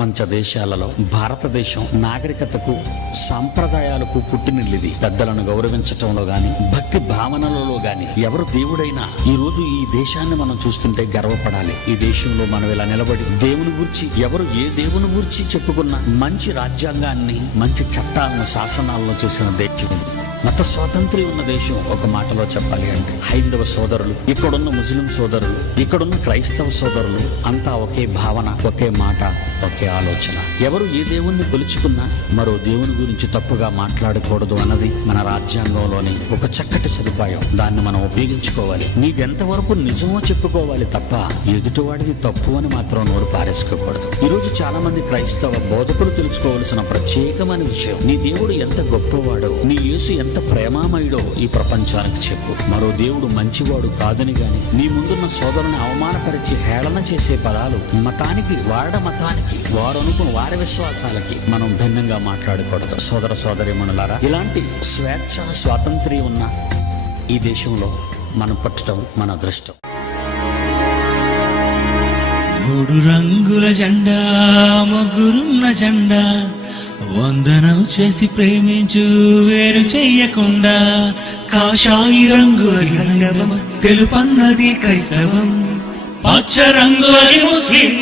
ప్రపంచ దేశాలలో భారతదేశం నాగరికతకు సాంప్రదాయాలకు పుట్టినిల్లిది. పెద్దలను గౌరవించటంలో గాని, భక్తి భావనలలో గాని ఎవరు దేవుడైనా ఈ రోజు ఈ దేశాన్ని మనం చూస్తుంటే గర్వపడాలి. ఈ దేశంలో మనం ఇలా నిలబడి దేవుని గురించి ఎవరు ఏ దేవుని గురించి చెప్పుకున్న మంచి రాజ్యాంగాన్ని, మంచి చట్టాలను, శాసనాలను చేసిన దేశం, మత స్వాతంత్ర్యం ఉన్న దేశం. ఒక మాటలో చెప్పాలి అంటే హైందవ సోదరులు, ఇక్కడున్న ముస్లిం సోదరులు, ఇక్కడున్న క్రైస్తవ సోదరులు అంతా ఒకే భావన, ఒకే మాట, ఒకే ఆలోచన. ఎవరు ఏ దేవుణ్ణి కొలుచుకున్నా మరో దేవుని గురించి తప్పుగా మాట్లాడకూడదు అన్నది మన రాజ్యాంగంలోని ఒక చక్కటి సదుపాయం. దాన్ని మనం ఉపయోగించుకోవాలి. నీదెంతవరకు నిజమో చెప్పుకోవాలి తప్ప ఎదుటివాడిది తప్పు అని మాత్రం నోరు పారేసుకోకూడదు. ఈ రోజు చాలా మంది క్రైస్తవ బోధకులు తెలుసుకోవాల్సిన ప్రత్యేకమైన విషయం, నీ దేవుడు ఎంత గొప్పవాడో, నీ యేసు ఎంత ప్రేమామయుడో ఈ ప్రపంచానికి చెప్పు. మరో దేవుడు మంచివాడు కాదని గాని, నీ ముందున్న సోదరుని అవమానపరిచి హేళన చేసే పదాలు మతానికి, మతానికి, వారు అనుకున్న వారి విశ్వాసాలకి మనం భిన్నంగా మాట్లాడకూడదు. సోదర సోదరీమణులారా, ఇలాంటి స్వేచ్ఛ, స్వాతంత్ర్యం ఉన్న ఈ దేశంలో మనం పట్టడం మన అదృష్టం. 3 రంగుల జెండా, ముగ్గురున్న జెండా, వందనం చేసి ప్రేమించు వేరు చెయ్యకుండా. కాషాయి రంగు హైందవం, తెలుపన్నది క్రైస్తవం, పచ్చ రంగు అది ముస్లిం.